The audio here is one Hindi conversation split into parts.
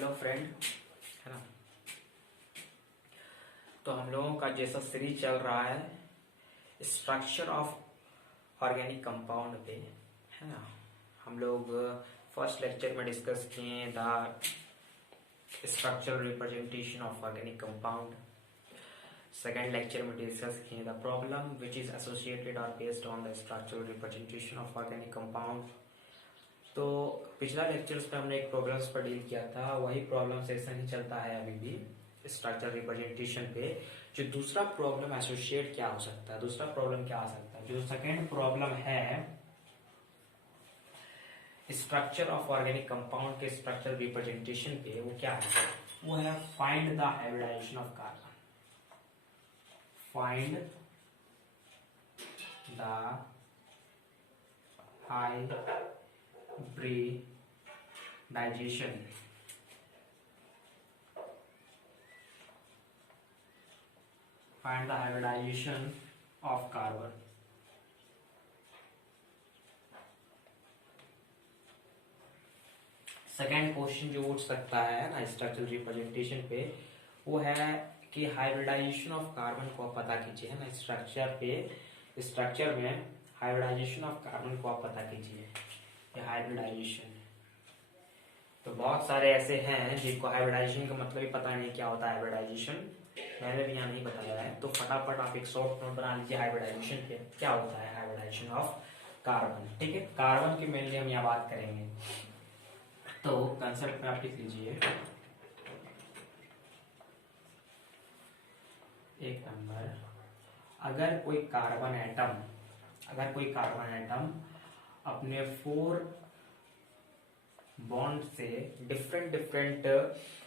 हेलो फ्रेंड, है ना। तो हम लोगों का जैसा सीरीज चल रहा है स्ट्रक्चर ऑफ ऑर्गेनिक कंपाउंड पे, है ना। हम लोग फर्स्ट लेक्चर में डिस्कस किए the structural representation of organic compound. Second lecture में डिस्कस किए the problem which is associated और based on the structural representation of organic compound. तो पिछला लेक्चर्स पे हमने एक प्रॉब्लम्स पर डील किया था, वही प्रॉब्लम सेशन ही चलता है अभी भी स्ट्रक्चर रिप्रेजेंटेशन पे। जो दूसरा प्रॉब्लम एसोसिएट क्या हो सकता है, दूसरा प्रॉब्लम क्या आ सकता है, जो सेकेंड प्रॉब्लम है स्ट्रक्चर ऑफ ऑर्गेनिक कंपाउंड के स्ट्रक्चर रिप्रेजेंटेशन पे, वो क्या है, वो है find the hybridization of carbon. Find the hybridization of carbon। Second question जो उठ सकता है ना स्ट्रक्चरल रिप्रेजेंटेशन पे, वो है कि हाइब्रिडाइजेशन ऑफ कार्बन को आप पता कीजिए, है ना। स्ट्रक्चर में हाइब्रिडाइजेशन ऑफ कार्बन को आप पता कीजिए। हाइब्रिडाइजेशन तो बहुत सारे ऐसे हैं जिनको हाइब्रिडाइजेशन का मतलब ही पता नहीं क्या होता है। हाइब्रिडाइजेशन मैंने भी यहाँ नहीं बताया है, तो फटाफट आप एक शॉर्ट नोट बना लीजिए हाइब्रिडाइजेशन के क्या होता है। हाइब्रिडाइजेशन ऑफ कार्बन, ठीक है। कार्बन की मेनली हम यहाँ बात करेंगे, तो कंसेप्ट में आप लिख लीजिए। एक नंबर, अगर कोई कार्बन एटम अपने 4 बॉन्ड से डिफरेंट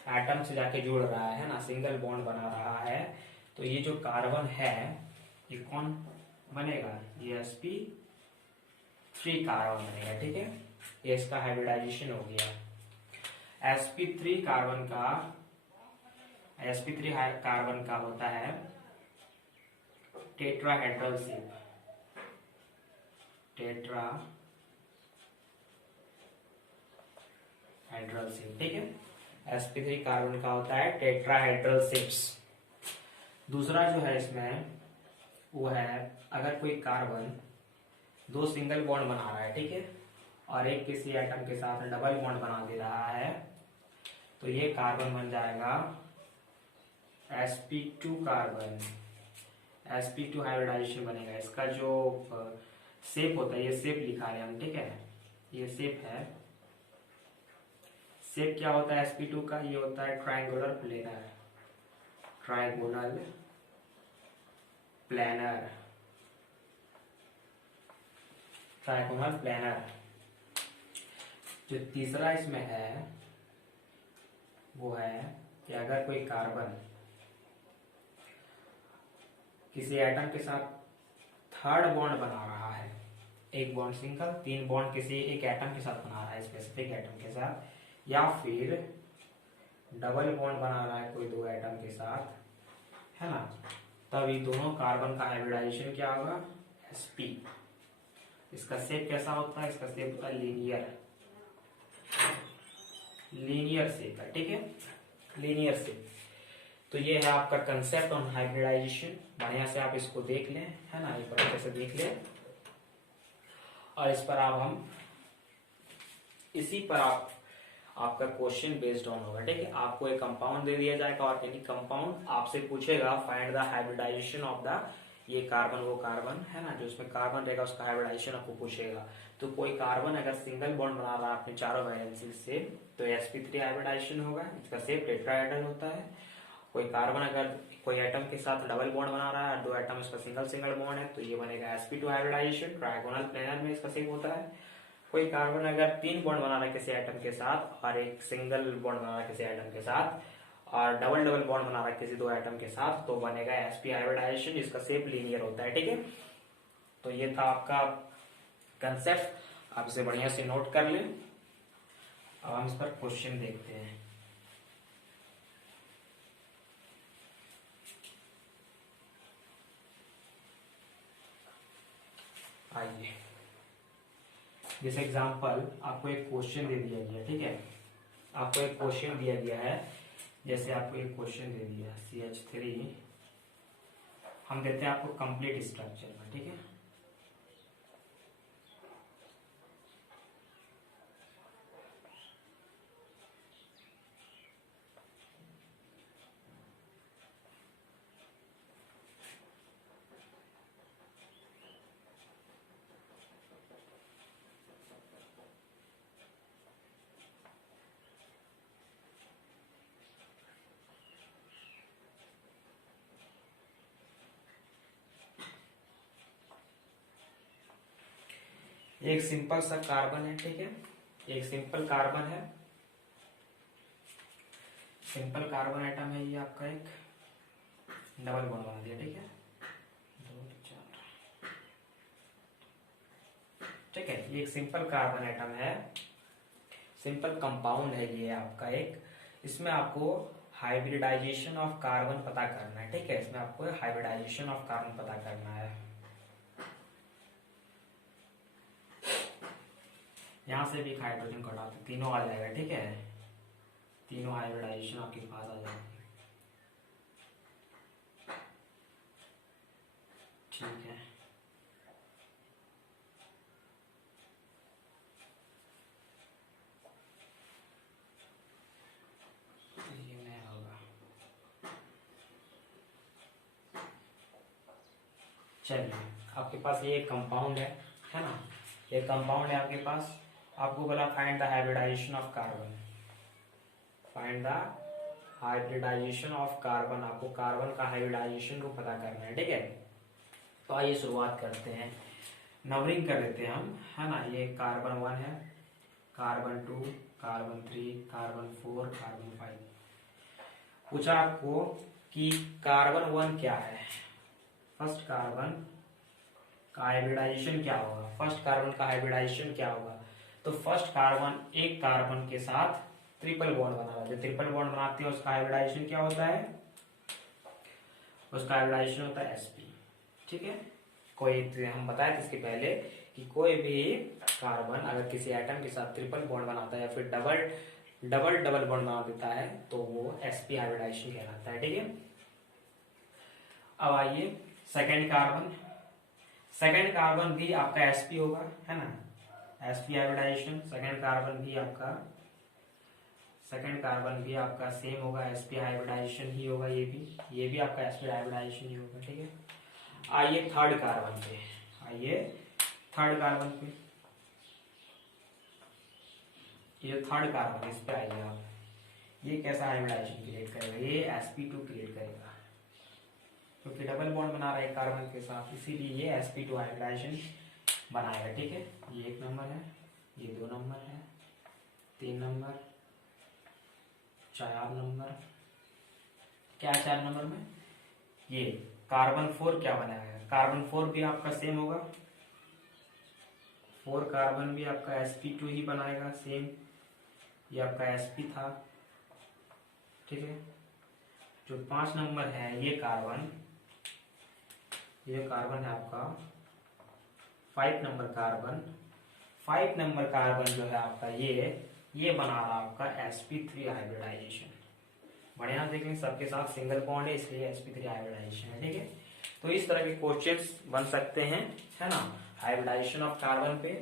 एटम से जाके जुड़ रहा है ना, सिंगल बॉन्ड बना रहा है, तो ये जो कार्बन है ये कौन बनेगा, ये sp3 कार्बन बनेगा, ठीक है। ये इसका हाइब्रिडाइजेशन हो गया। sp3 कार्बन का होता है टेट्राहेड्रल शेप। टेट्राहेड्रल शेप, ठीक है। sp3 कार्बन का होता है टेट्राहेड्रल शेप्स। दूसरा जो है इसमें वो है अगर कोई कार्बन 2 सिंगल बॉन्ड बना रहा है, ठीक है, और एक किसी एटम के साथ डबल बॉन्ड बना दे रहा है, तो ये कार्बन बन जाएगा sp2 कार्बन। sp2 हाइब्रिडाइजेशन बनेगा। इसका जो शेप होता है, ये शेप लिखा है हम, ठीक है, ये शेप है। शेप क्या होता है sp2 का, ये होता है ट्रायंगुलर प्लेनर। जो तीसरा इसमें है वो है कि अगर कोई कार्बन किसी एटम के साथ थर्ड बॉन्ड बना रहा है, एक बॉन्ड सिंगल, 3 बॉन्ड किसी एक एटम के साथ बना रहा है, स्पेसिफिक एटम के साथ, या फिर डबल बॉन्ड बना रहा है कोई 2 एटम के साथ, है ना, तब ये दोनों कार्बन का हाइब्रिडाइजेशन क्या होगा, sp। इसका शेप कैसा होता है, इसका शेप होता है लीनियर शेप है, ठीक है, लीनियर शेप। तो ये है आपका कंसेप्ट ऑन हाइब्रिडाइजेशन। बढ़िया से आप इसको देख लें, है ना, एक बार अच्छे से देख लें, और इस पर इसी पर आपका क्वेश्चन बेस्ड ऑन होगा, ठीक है। आपको एक कंपाउंड दे दिया जाएगा, ऑर्गेनिक कंपाउंड, आपसे पूछेगा find the hybridization of the, ये कार्बन वो कार्बन, है ना, जो उसमें कार्बन रहेगा उसका हाइब्रिडाइजेशन आपको पूछेगा। तो कोई कार्बन अगर सिंगल बॉन्ड बना रहा है अपने चारों वैलेंसी से, तो sp3 हाइब्रिडाइजेशन होगा, इसका शेप टेट्राहेड्रल होता है। कोई कार्बन अगर कोई एटम के साथ डबल बॉन्ड बना रहा है, 2 एटम इसका सिंगल बॉन्ड है, तो ये बनेगा sp2 हाइब्रिडाइजेशन, ट्रायगोनल प्लेनर में इसका शेप होता है। कोई कार्बन अगर 3 बॉन्ड बना रहा है किसी एटम के साथ, और एक सिंगल बॉन्ड बना रहा है किसी एटम के साथ, और डबल बॉन्ड बना रहा है किसी 2 एटम के साथ, तो बनेगा sp हाइब्रिडाइजेशन, जिसका शेप लीनियर होता है, ठीक है। तो ये था आपका कंसेप्ट, आप इसे बढ़िया से नोट कर लें। अब हम इस पर क्वेश्चन देखते हैं। आइए, जैसे एग्जांपल आपको एक क्वेश्चन दे दिया गया, ठीक है। आपको एक क्वेश्चन दिया गया है, जैसे आपको एक क्वेश्चन दे दिया CH3, हम देते हैं आपको कंप्लीट स्ट्रक्चर में, ठीक है। एक सिंपल सा कार्बन है, ठीक है, एक सिंपल कार्बन है, सिंपल कार्बन आइटम है ये आपका, एक डबल बॉन्ड बना दिया, ठीक है, 2 4, ठीक है। ये एक सिंपल कार्बन आइटम है, सिंपल कंपाउंड है ये आपका एक। इसमें आपको हाइब्रिडाइजेशन ऑफ कार्बन पता करना है, ठीक है, इसमें आपको हाइब्रिडाइजेशन ऑफ कार्बन पता करना है। यहां से भी एक हाइड्रोजन घटा तो तीनों आ जाएगा, ठीक है, तीनों हाइब्रिडाइजेशन आपके पास आ जाएगी, ठीक है। ये नहीं होगा, चलिए आपके पास ये कंपाउंड है ना, ये कंपाउंड है आपके पास। आपको बोला find the hybridization of carbon, find the hybridization of carbon, आपको कार्बन का हाइब्रिडाइजेशन को पता करना है, ठीक है। तो आइए शुरुआत करते हैं, नंबरिंग कर लेते हैं हम, है ना। ये कार्बन 1 है, कार्बन 2, कार्बन 3, कार्बन 4, कार्बन 5। पूछा आपको कि कार्बन 1 क्या है, फर्स्ट कार्बन का हाइब्रिडाइजेशन क्या होगा, फर्स्ट कार्बन का हाइब्रिडाइजेशन क्या होगा। तो फर्स्ट कार्बन एक कार्बन के साथ ट्रिपल बॉन्ड बना रहा है, ट्रिपल बॉन्ड बनाते हैं उसका हाइब्रिडाइजेशन क्या होता है, उसका हाइब्रिडाइजेशन होता है sp, ठीक है। कोई हम बताए थे इसके पहले कि कोई भी कार्बन अगर किसी एटम के साथ ट्रिपल बॉन्ड बनाता है या फिर डबल बॉन्ड बना देता है तो वो sp हाइब्रिडाइजेशन कहलाता है, ठीक है। अब आइए सेकेंड कार्बन, सेकेंड कार्बन भी आपका sp होगा, है ना, sp हाइब्रिडाइजेशन। सेकेंड कार्बन भी आपका सेम होगा, sp हाइब्रिडाइजेशन ही होगा, ये भी आपका sp हाइब्रिडाइजेशन ही होगा, ठीक है। आइए थर्ड कार्बन पे, ये थर्ड कार्बन, इस पे आइए आप, ये कैसा हाइब्रिडाइजेशन क्रिएट करेगा, ये sp2 क्रिएट करेगा, क्योंकि डबल बॉन्ड बना रहा है कार्बन के साथ, इसीलिए ये sp2 हाइब्रिडाइजेशन बनाएगा, ठीक है। ये 1 नंबर है, ये 2 नंबर है, 3 नंबर, 4 नंबर, क्या 4 नंबर में ये कार्बन 4 क्या बनाएगा, कार्बन 4 भी आपका सेम होगा, 4 कार्बन भी आपका sp2 ही बनाएगा सेम, ये आपका sp था, ठीक है। जो 5 नंबर है ये कार्बन है आपका 5 नंबर कार्बन जो है आपका ये बना रहा आपका sp3 हाइब्रिडाइजेशन। बढ़िया देख लें, सबके साथ सिंगल बॉन्ड है इसलिए sp3 हाइब्रिडाइजेशन है, ठीक है। तो इस तरह के क्वेश्चंस बन सकते हैं, है ना, हाइब्रिडाइजेशन ऑफ कार्बन पे।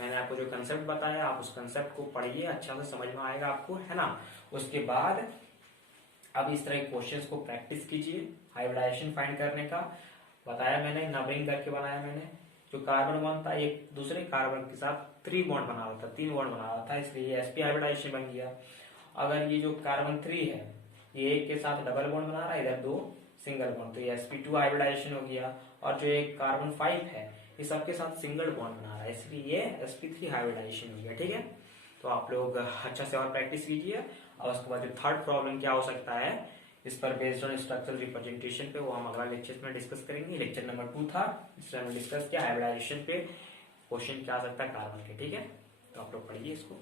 मैंने आपको जो कंसेप्ट बताया आप उस कंसेप्ट को पढ़िए, अच्छा से समझ में आएगा आपको, है ना। उसके बाद अब इस तरह के क्वेश्चंस को प्रैक्टिस कीजिए, हाइब्रिडाइजेशन फाइंड करने का बताया मैंने, नंबरिंग करके बनाया मैंने। जो कार्बन 1 था एक दूसरे कार्बन के साथ 3 बॉन्ड बना रहा था, 3 बॉन्ड बना रहा था, इसलिए sp हाइब्रिडाइजेशन बन गया। अगर ये जो कार्बन 3 है ये एक के साथ डबल बॉन्ड बना रहा है, इधर 2 सिंगल बॉन्ड, तो ये sp2 हाइब्रिडाइजेशन हो गया। और जो एक कार्बन 5 है ये सबके साथ सिंगल बॉन्ड बना रहा है, इसलिए ये sp3 हाइब्रिडाइजेशन हो गया, ठीक है। तो आप लोग अच्छा से और प्रैक्टिस कीजिए। और उसके बाद जो थर्ड प्रॉब्लम क्या हो सकता है इस पर बेस्ड ऑन स्ट्रक्चरल रिप्रेजेंटेशन पे, वो हम अगला लेक्चर में डिस्कस करेंगे। लेक्चर नंबर 2 था, इसमें हमने डिस्कस किया हाइब्रिडाइजेशन पे क्वेश्चन क्या आ सकता है कार्बन के, ठीक है। तो आप लोग पढ़िए इसको।